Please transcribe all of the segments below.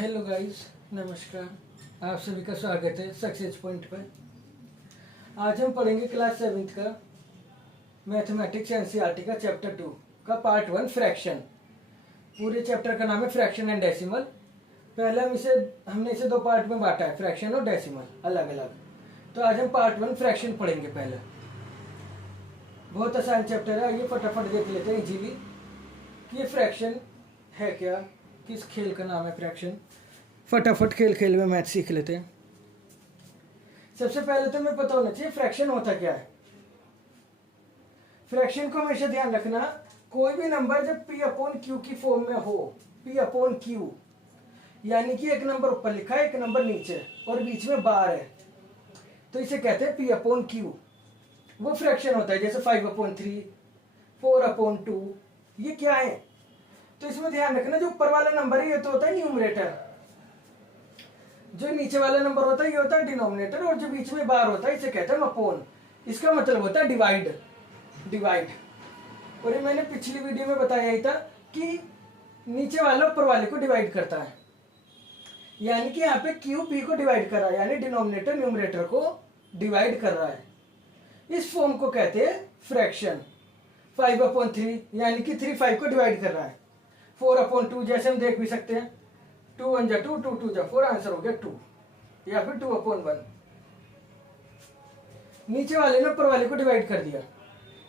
Hello guys, नमस्कार। आप सभी का स्वागत है सक्सेस पॉइंट पर। आज हम पढ़ेंगे क्लास 7th का मैथमेटिक्स एनसीईआरटी का चैप्टर 2 का पार्ट 1 फ्रैक्शन। पूरे चैप्टर का नाम है फ्रैक्शन एंड डेसिमल। पहले हमने इसे दो पार्ट में बांटा है, फ्रैक्शन और डेसिमल अलग अलग। तो आज हम पार्ट 1 फ्रैक्शन पढ़ेंगे। पहले बहुत आसान चैप्टर है, आइए फटाफट देख लेते हैं इजीली कि ये फ्रैक्शन है क्या, किस खेल का नाम है फ्रैक्शन। फटाफट खेल खेल में मैथ सीख लेते हैं। सबसे पहले तो हमें पता होना चाहिए फ्रैक्शन होता क्या है। फ्रैक्शन को हमेशा ध्यान रखना, कोई भी नंबर जब p अपॉन क्यू की फॉर्म में हो, p अपॉन क्यू, यानी कि एक नंबर ऊपर लिखा है एक नंबर नीचे और बीच में बार है, तो इसे कहते हैं p अपॉन क्यू। वो फ्रैक्शन होता है। जैसे 5/3, 4/2, ये क्या है? तो इसमें ध्यान रखना, जो ऊपर वाला नंबर है ये तो होता है न्यूमरेटर, जो नीचे वाला नंबर होता है ये होता है डिनोमिनेटर, और जो बीच में बार होता है इसे कहते हैं अपोन। इसका मतलब होता है डिवाइड। और ये मैंने पिछली वीडियो में बताया ही था कि नीचे वाला ऊपर वाले को डिवाइड करता है, यानी कि यहाँ पे क्यू पी को डिवाइड कर रहा है, यानी डिनोमिनेटर न्यूमरेटर को डिवाइड कर रहा है। इस फॉर्म को कहते हैं फ्रैक्शन। 5/3 यानी कि 3 5 को डिवाइड कर रहा है। 4/2 जैसे हम देख भी सकते हैं, 2 1 2 2 2 4, आंसर हो गया 2, या फिर 2/1। नीचे वाले ने ऊपर वाले को डिवाइड कर दिया।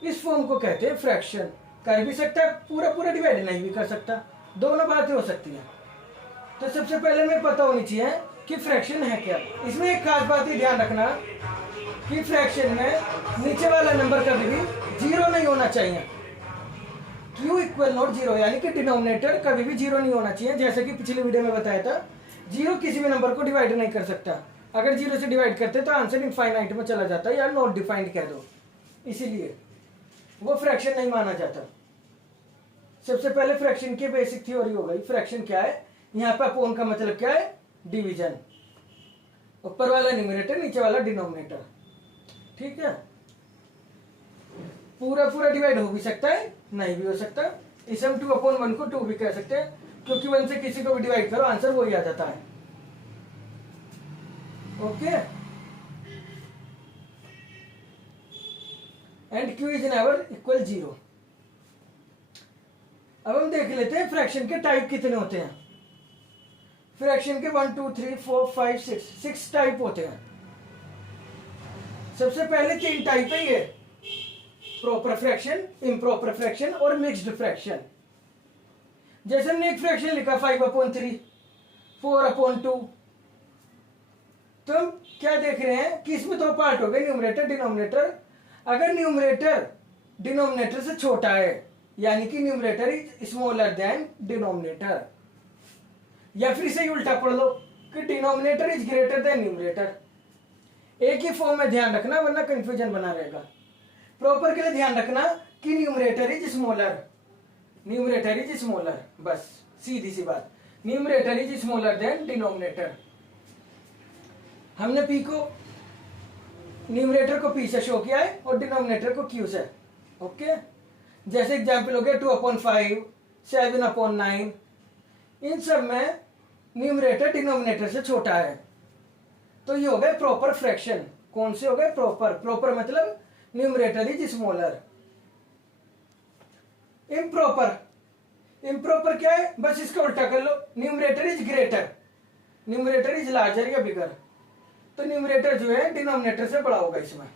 इस फॉर्म को कहते हैं फ्रैक्शन। कर भी सकता है पूरा डिवाइड, नहीं भी कर सकता, दोनों बातें हो सकती हैं। तो सबसे पहले हमें पता होनी चाहिए कि फ्रैक्शन है क्या। इसमें एक खास बात ही ध्यान रखना कि फ्रैक्शन में नीचे वाला नंबर कभी भी जीरो नहीं होना चाहिए। Q इक्वल नॉट जीरो, यानी कि डिनोमिनेटर कभी भी जीरो नहीं होना चाहिए। जैसे कि पिछली वीडियो में बताया था, जीरो किसी भी नंबर को डिवाइड नहीं कर सकता। अगर जीरो से डिवाइड करते तो आंसर इनफाइनाइट में चला जाता है, या नॉट डिफाइंड कह दो, इसीलिए वो फ्रैक्शन नहीं माना जाता। सबसे पहले फ्रैक्शन की बेसिक थ्योरी हो गई। फ्रैक्शन क्या है, यहाँ पर अपोन का मतलब क्या है, डिवीजन। ऊपर वाला न्यूमरेटर, नीचे वाला डिनोमिनेटर, ठीक है। पूरा डिवाइड हो भी सकता है, नहीं भी हो सकता। इसे हम 2/1 को 2 भी कह सकते हैं, क्योंकि 1 से किसी को भी डिवाइड करो आंसर वही आ जाता है। Okay, and Q is never equal zero. अब हम देख लेते हैं फ्रैक्शन के टाइप कितने होते हैं। फ्रैक्शन के 1 2 3 4 5 6 टाइप होते हैं। सबसे पहले 3 टाइप है ये, प्रॉपर फ्रैक्शन, इम्प्रॉपर फ्रैक्शन और मिक्स्ड फ्रैक्शन। जैसे हमने एक फ्रैक्शन लिखा 5/3, 4/2, तो हम क्या देख रहे हैं कि इसमें दो पार्ट हो गए, न्यूमरेटर डिनोमिनेटर। अगर न्यूमरेटर डिनोमिनेटर से छोटा है, यानी कि numerator is smaller than denominator, या फिर इसे उल्टा पढ़ लो कि denominator is greater than numerator. एक ही फॉर्म में ध्यान रखना, वरना कंफ्यूजन बना रहेगा। प्रॉपर के लिए ध्यान रखना कि न्यूमरेटर इज स्मॉलर, बस सीधी सी बात, numerator is smaller than denominator. हमने p को, न्यूमरेटर को p से शो किया है और डिनोमिनेटर को q से। ओके, जैसे एग्जांपल हो गया 2/5, 7/9, इन सब में न्यूमरेटर डिनोमिनेटर से छोटा है, तो ये हो गए प्रॉपर फ्रैक्शन। कौन से हो गए? प्रॉपर मतलब न्यूमरेटर इज स्मॉलर। इम्प्रॉपर क्या है? बस इसका उल्टा कर लो, numerator is greater, numerator is larger या बिगर। तो न्यूमरेटर जो है डिनोमिनेटर से बड़ा होगा इसमें।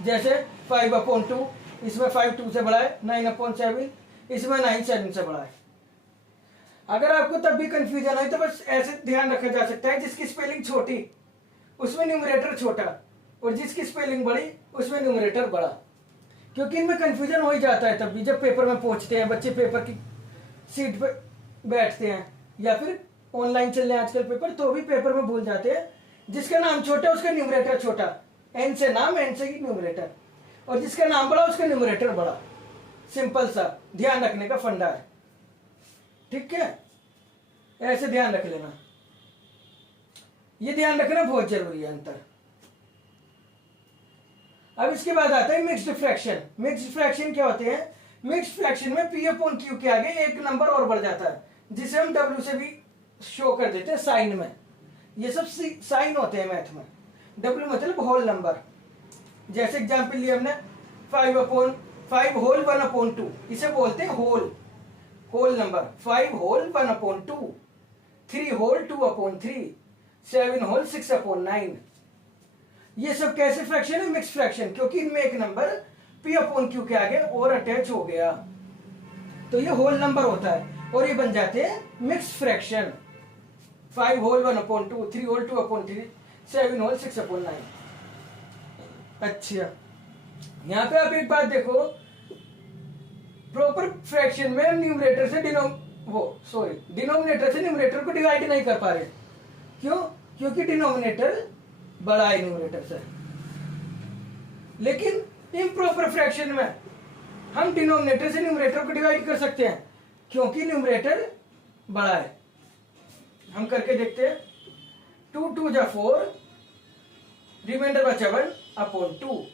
जैसे 5/2, इसमें 5 2 से बड़ा है, 9/7 इसमें 9 7 से बड़ा है। अगर आपको तब भी कंफ्यूजन हो तो बस ऐसे ध्यान रखा जा सकता है, जिसकी स्पेलिंग छोटी उसमें न्यूमरेटर छोटा, और जिसकी स्पेलिंग बड़ी उसमें न्यूमरेटर बड़ा। क्योंकि इनमें कंफ्यूजन हो ही जाता है तब भी, जब पेपर में पहुंचते हैं बच्चे, पेपर की सीट पे बैठते हैं, या फिर ऑनलाइन चल रहे हैं आजकल पेपर, तो भी पेपर में भूल जाते हैं। जिसका नाम छोटा उसका न्यूमरेटर छोटा, एन से नाम, एन से ही न्यूमरेटर, और जिसका नाम बड़ा उसका न्यूमरेटर बड़ा। सिंपल सा ध्यान रखने का फंडा है, ठीक है। ऐसे ध्यान रख लेना, ये ध्यान रखना बहुत जरूरी है अंतर। अब इसके बाद आता है मिक्स्ड फ्रैक्शन। मिक्स्ड फ्रैक्शन क्या होते हैं? मिक्स्ड फ्रैक्शन में p/q के आगे एक नंबर और बढ़ जाता है, जिसे हम w से भी शो कर देते हैं साइन में। ये सब साइन होते हैं मैथ में। डब्ल्यू मतलब होल नंबर। जैसे एग्जाम्पल लिया हमने 5/5 होल 1/2, इसे बोलते हैं whole, whole number. 5 whole 1/2, 3 whole 2/3, 7 whole 6/9। ये सब कैसे फ्रैक्शन है? मिक्स फ्रैक्शन, क्योंकि इनमें एक नंबर p/q के आगे और अटैच हो गया, तो ये होल नंबर होता है और ये बन जाते हैं mix fraction. 5 whole 1/2, 3 whole 2/3, 7 whole 6/9। अच्छा, यहां पे आप एक बात देखो, प्रॉपर फ्रैक्शन में न्यूमरेटर से डिनोमिनेटर से न्यूमरेटर को डिवाइड नहीं कर पा रहे। क्यों? क्योंकि डिनोमिनेटर बड़ा है न्यूमरेटर से। लेकिन इम्प्रॉपर फ्रैक्शन में हम डिनोमिनेटर से न्यूमरेटर को डिवाइड कर सकते हैं, क्योंकि न्यूमरेटर बड़ा है। हम करके देखते हैं। 2 2 जा 4, रिमाइंडर बचा 1/2।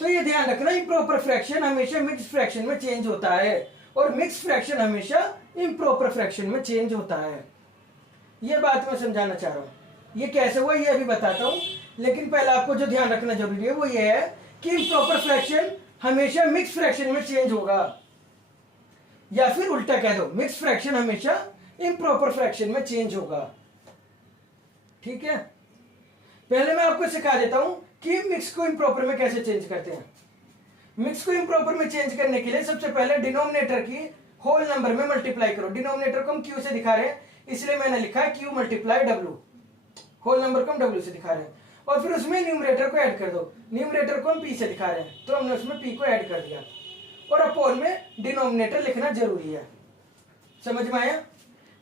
तो ये ध्यान रखना, इम्प्रॉपर फ्रैक्शन हमेशा मिक्स फ्रैक्शन में चेंज होता है और मिक्स फ्रैक्शन हमेशा इम्प्रॉपर फ्रैक्शन में चेंज होता है। ये बात मैं समझाना चाह रहा हूं। ये कैसे हुआ ये अभी बताता हूं, लेकिन पहले आपको जो ध्यान रखना जरूरी है वो ये है कि इम्प्रॉपर फ्रैक्शन हमेशा मिक्स फ्रैक्शन में चेंज होगा, या फिर उल्टा कह दो, मिक्स फ्रैक्शन हमेशा इम्प्रॉपर फ्रैक्शन में चेंज होगा। ठीक है, पहले मैं आपको सिखा देता हूं कि मिक्स को इम्प्रॉपर में कैसे चेंज करते हैं। मिक्स को इम्प्रॉपर में चेंज करने के लिए सबसे पहले डिनोमिनेटर की होल नंबर में मल्टीप्लाई करो। डिनोमिनेटर को हम क्यू से दिखा रहे हैं, इसलिए मैंने लिखा है Q multiply W. Whole number को हम डब्ल्यू से दिखा रहे हैं, और फिर उसमें न्यूमरेटर को ऐड कर दो। न्यूमरेटर को हम पी से दिखा रहे हैं, तो हमने उसमें पी को ऐड कर दिया, और अपोन में डिनोमिनेटर लिखना जरूरी है। समझ में आया?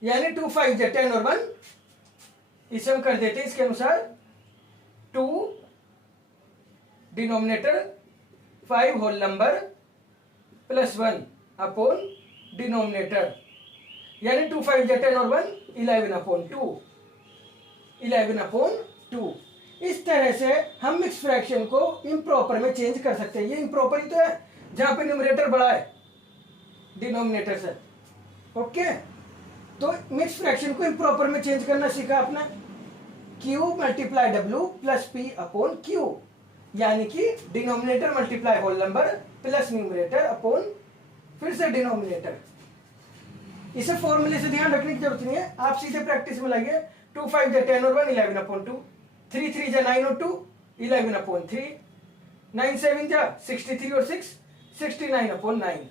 यानी 2 5 जा 10 और 1, इसे हम कर देते हैं इसके अनुसार 2 denominator 5 whole number plus 1 upon denominator, यानी 2 5 जा 10 और 1 11/2, 11/2। इस तरह से हम मिक्स फ्रैक्शन को इम्प्रॉपर में चेंज कर सकते हैं। ये इम्प्रॉपर ही तो है जहां पे न्यूमरेटर बड़ा है डिनोमिनेटर से। ओके, तो मिक्स फ्रैक्शन को इम्प्रॉपर में चेंज करना सीखा आपने। q multiply w plus p upon q, यानी कि denominator multiply whole number plus numerator upon फिर से डिनोमिनेटर। इसे फॉर्मूले से ध्यान रखने की जरूरत नहीं है, आप सीधे प्रैक्टिस में लाइए। 2 5 जा 10 और 1 11/2, 3 3 जा 9 और 2 11/3, 9 7 जा 63 और 6 69/9।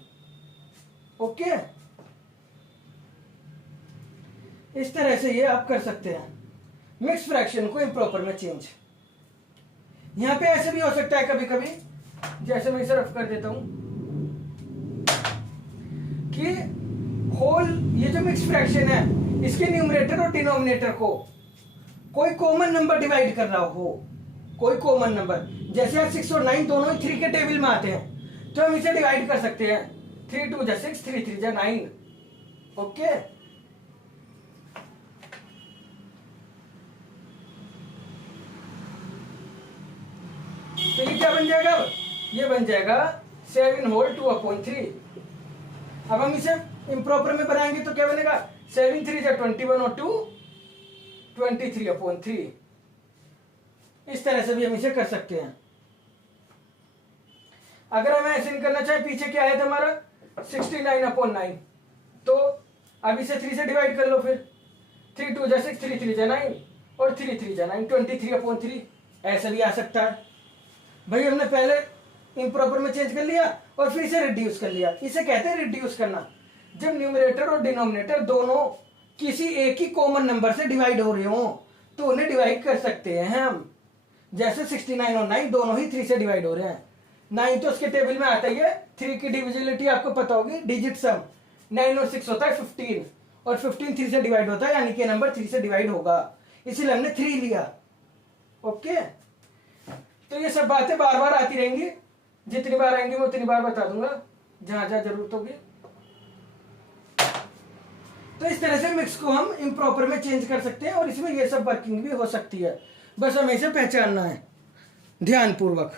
ओके, इस तरह से ये आप कर सकते हैं मिक्स फ्रैक्शन को इम्प्रॉपर में चेंज। यहां पे ऐसे भी हो सकता है कभी कभी, जैसे मैं इसे रफ कर देता हूं कि होल, ये जो मिक्स फ्रैक्शन है इसके न्यूमरेटर और डिनोमिनेटर को कोई कॉमन नंबर डिवाइड कर रहा हो, कोई कॉमन नंबर, जैसे 6 और 9 दोनों ही 3 के टेबल में आते हैं, तो हम इसे डिवाइड कर सकते हैं। 3 2 जा 6, 3 3 जा 9। ओके, तो ये क्या बन जाएगा? ये बन जाएगा 7 होल 2/3। अब हम इसे इम्प्रॉपर में बनाएंगे तो क्या बनेगा? 7 3 जा 21 और 2 23/3। इस तरह से भी हम इसे कर सकते हैं। अगर हम ऐसे नहीं करना चाहे, पीछे क्या है हमारा 69/9, तो अब इसे 3 से डिवाइड कर लो। फिर 3 2 जा 6, 3 3 जा 9 और 3 3 जा 9, 23/3। ऐसा भी आ सकता है। भाई हमने पहले इम्प्रॉपर में चेंज कर लिया और फिर इसे रिड्यूस कर लिया। इसे कहते हैं रिड्यूस करना। जब न्यूमरेटर और डिनोमिनेटर दोनों किसी एक ही कॉमन नंबर से डिवाइड हो रहे हो तो उन्हें डिवाइड कर सकते हैं हम। जैसे 69 और 9 दोनों ही 3 से डिवाइड हो रहे हैं। 9 तो उसके टेबल में आता ही है, 3 की डिविजिबिलिटी आपको पता होगी, डिजिट सम 9 और 6 होता है 15, और 15 3 से डिवाइड होता है, यानी कि नंबर 3 से डिवाइड होगा, इसीलिए हमने 3 लिया। ओके, तो ये सब बातें बार बार आती रहेंगी, जितनी बार आएंगी मैं उतनी बार बता दूंगा जहां जहां जरूरत होगी। तो इस तरह से मिक्स को हम इम्प्रॉपर में चेंज कर सकते हैं और इसमें ये सब वर्किंग भी हो सकती है, बस हमें इसे पहचानना है ध्यानपूर्वक।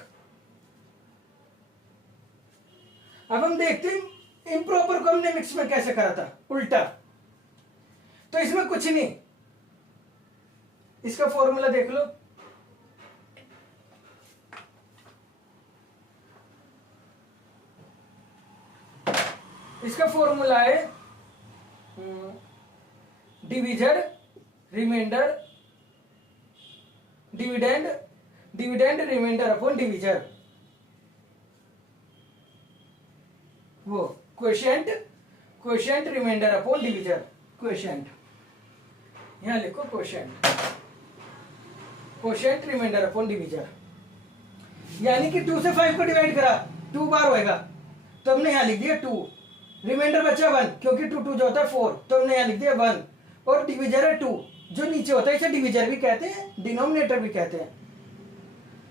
अब हम देखते हैं इम्प्रॉपर को हमने मिक्स में कैसे करा था, उल्टा। तो इसमें कुछ नहीं, इसका फॉर्मूला देख लो, इसका फॉर्मूला है division remainder, dividend remainder upon division, वो quotient remainder upon division, quotient यहां लिखो, क्वोशिएंट रिमाइंडर अपॉन डिविजन। यानी कि 2 से 5 को डिवाइड करा 2 बार होएगा, तो हमने यहां लिख दिया 2, रिमाइंडर बचा 1 क्योंकि 2 2 जो होता है 4, तो हमने यहां लिख दिया 1, और डिविजर है 2, जो नीचे होता है इसे डिविजर भी कहते हैं, डिनोमिनेटर भी कहते हैं।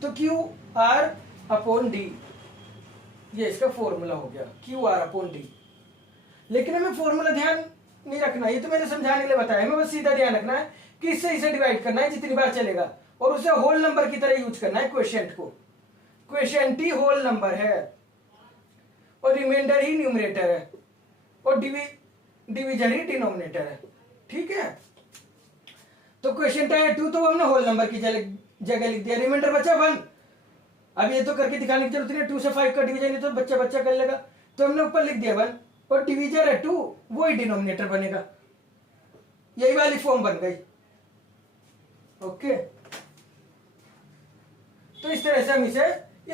तो क्यू आर अपॉन डी, ये इसका फॉर्मूला हो गया, क्यू आर अपॉन डी। लेकिन हमें फॉर्मूला ध्यान नहीं रखना, ये तो मैंने समझाने के लिए बताया, हमें बस सीधा ध्यान रखना है कि इससे इसे डिवाइड करना है जितनी बार चलेगा, और उसे होल नंबर की तरह यूज करना है क्वोशिएंट को। क्वोशिएंट ही होल नंबर है और रिमाइंडर ही न्यूमरेटर है और डिविजन ही डिनोमिनेटर है, ठीक है। तो क्वोशिएंट आया 2, तो हमने होल नंबर की जगह लिख दिया, रिमाइंडर बचा 1। अब ये तो करके दिखाने की जरूरत नहीं है, 2 से 5 का डिवीजन है तो बच्चा कर लेगा, तो हमने ऊपर लिख दिया 1, और डिविजन है 2, वो ही डिनोमिनेटर बनेगा, यही वाली फॉर्म बन गई। ओके, तो इस तरह से हम इसे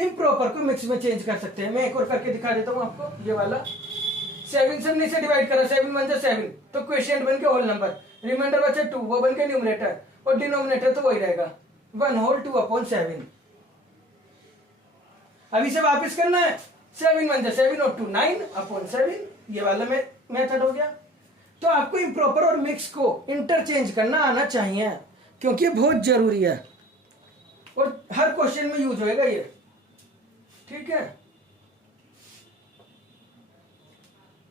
इम्प्रॉपर को मिक्स में चेंज कर सकते हैं। मैं एक और करके दिखा देता हूं आपको, ये वाला 7 से हमने इसे डिवाइड करा, 7 1 जा 7, तो क्वोशिएंट बन के होल नंबर, रिमाइंडर बचा 2, वो बन के न्यूमरेटर, और डिनोमिनेटर तो वही रहेगा 1 होल 2 अपॉन 7। अब इसे वापस करना है, 7 1 जा 7 और 2 9 अपॉन 7, ये वाला मेथड हो गया। तो आपको इम्प्रॉपर और मिक्स को इंटरचेंज करना आना चाहिए, क्योंकि बहुत जरूरी है और हर क्वेश्चन में यूज होएगा ये, ठीक है।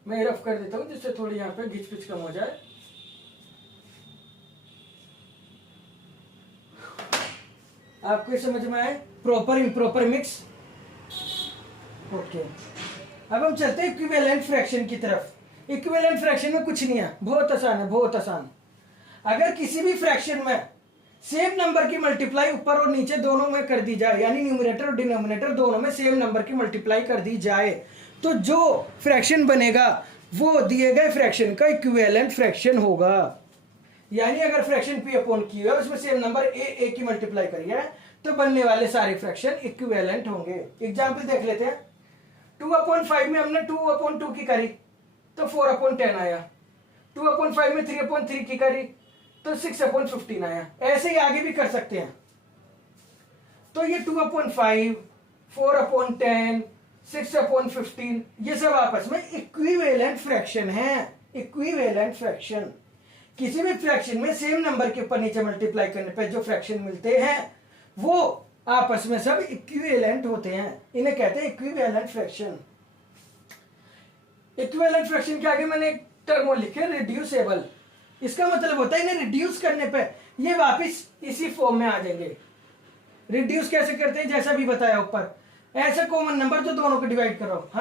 मैं रफ कर देता हूं जिससे थोड़ी यहां पे घिच पिच कम हो जाए। आपको समझ में आए प्रॉपर इम्प्रॉपर मिक्स। ओके, अब हम चलते हैं इक्विवेलेंट फ्रैक्शन की तरफ। इक्विवेलेंट फ्रैक्शन में कुछ नहीं है, बहुत आसान है, बहुत आसान। अगर किसी भी फ्रैक्शन में सेम नंबर की मल्टीप्लाई ऊपर और नीचे दोनों में कर दी जाए, यानी न्यूमरेटर और डिनोमिनेटर दोनों में सेम नंबर की मल्टीप्लाई कर दी जाए, तो जो फ्रैक्शन बनेगा वो दिए गए फ्रैक्शन का इक्विवेलेंट फ्रैक्शन होगा। यानी अगर फ्रैक्शन पी अपॉन क्यू है, उसमें सेम नंबर ए की मल्टीप्लाई करी है, तो बनने वाले सारे फ्रैक्शन इक्विवेलेंट होंगे। एग्जाम्पल देख लेते हैं। 2/5 में हमने 2/2 की करी तो 4/10 आया, 2/5 में 3/3 की करी तो 6/15 आया। ऐसे ही आगे भी कर सकते हैं। तो ये 2/5, 4/10, 6/15 ये सब आपस में इक्विवेलेंट फ्रैक्शन है। इक्विवेलेंट फ्रैक्शन, किसी भी फ्रैक्शन में सेम नंबर के ऊपर नीचे मल्टीप्लाई करने पर जो फ्रैक्शन मिलते हैं वो आपस में सब इक्विवेलेंट होते हैं, इन्हें कहते हैं इक्विवेलेंट फ्रैक्शन। इक्विवेलेंट फ्रैक्शन के आगे मैंने एक टर्म लिखे रिड्यूसेबल। इसका मतलब होता है इन्हें रिड्यूस करने पे ये वापस इसी फॉर्म में आ जाएंगे। रिड्यूस कैसे करते हैं, जैसा भी बताया ऊपर, ऐसा कॉमन नंबर जो दोनों को डिवाइड करो। हमें